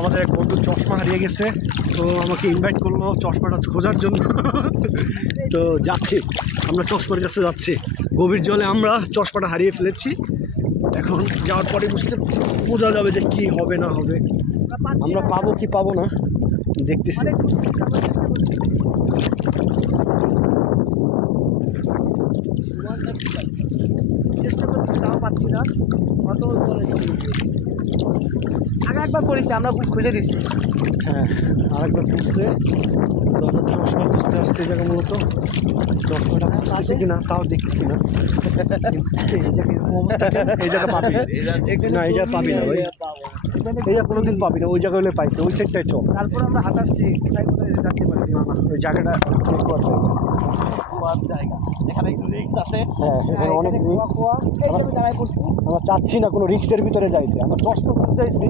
আমাদের এক বন্ধু চশমা হারিয়ে গেছে, তো আমাকে ইনভাইট করলো চশমাটা খোঁজার জন্য। তো যাচ্ছি, আমরা চশমার কাছে যাচ্ছি। গভীর জলে আমরা চশমাটা হারিয়ে ফেলেছি। এখন যাওয়ার পরে বোঝা যাবে যে কি হবে না হবে, আমরা পাবো কি পাবো না দেখতেছি। চেষ্টা করছি, তাও পাচ্ছি না। কত আগে একবার করেছি, আমরা খুঁজে দিচ্ছি। হ্যাঁ, আরেকবার খুঁজছে। তো আমরা চশমা খুঁজতে আসতে জায়গা মূলত চশমাটা আছে কি না তাও দেখতেছি না। এই জায়গা পাবি না, এই জায়গা পাবি না ভাই, এই জায়গা কোনোদিন পাবি না। ওই জায়গা হলে পাই তো, ওই সাইডটাই চল। তারপর আমরা হাঁটাচ্ছি, কোথায় কোথায় যেতে পারি না। ওই জায়গাটা জায়গা এখানে একটু রিস্ক আছে। হ্যাঁ, এখানে অনেক রিস্ক। এই যে আমি দাঁড়ায় পড়ছি, আমরা চাচ্ছি না কোনো রিস্কের ভিতরে যাইতে, আমরা চশমা খুঁজতে চাইছি।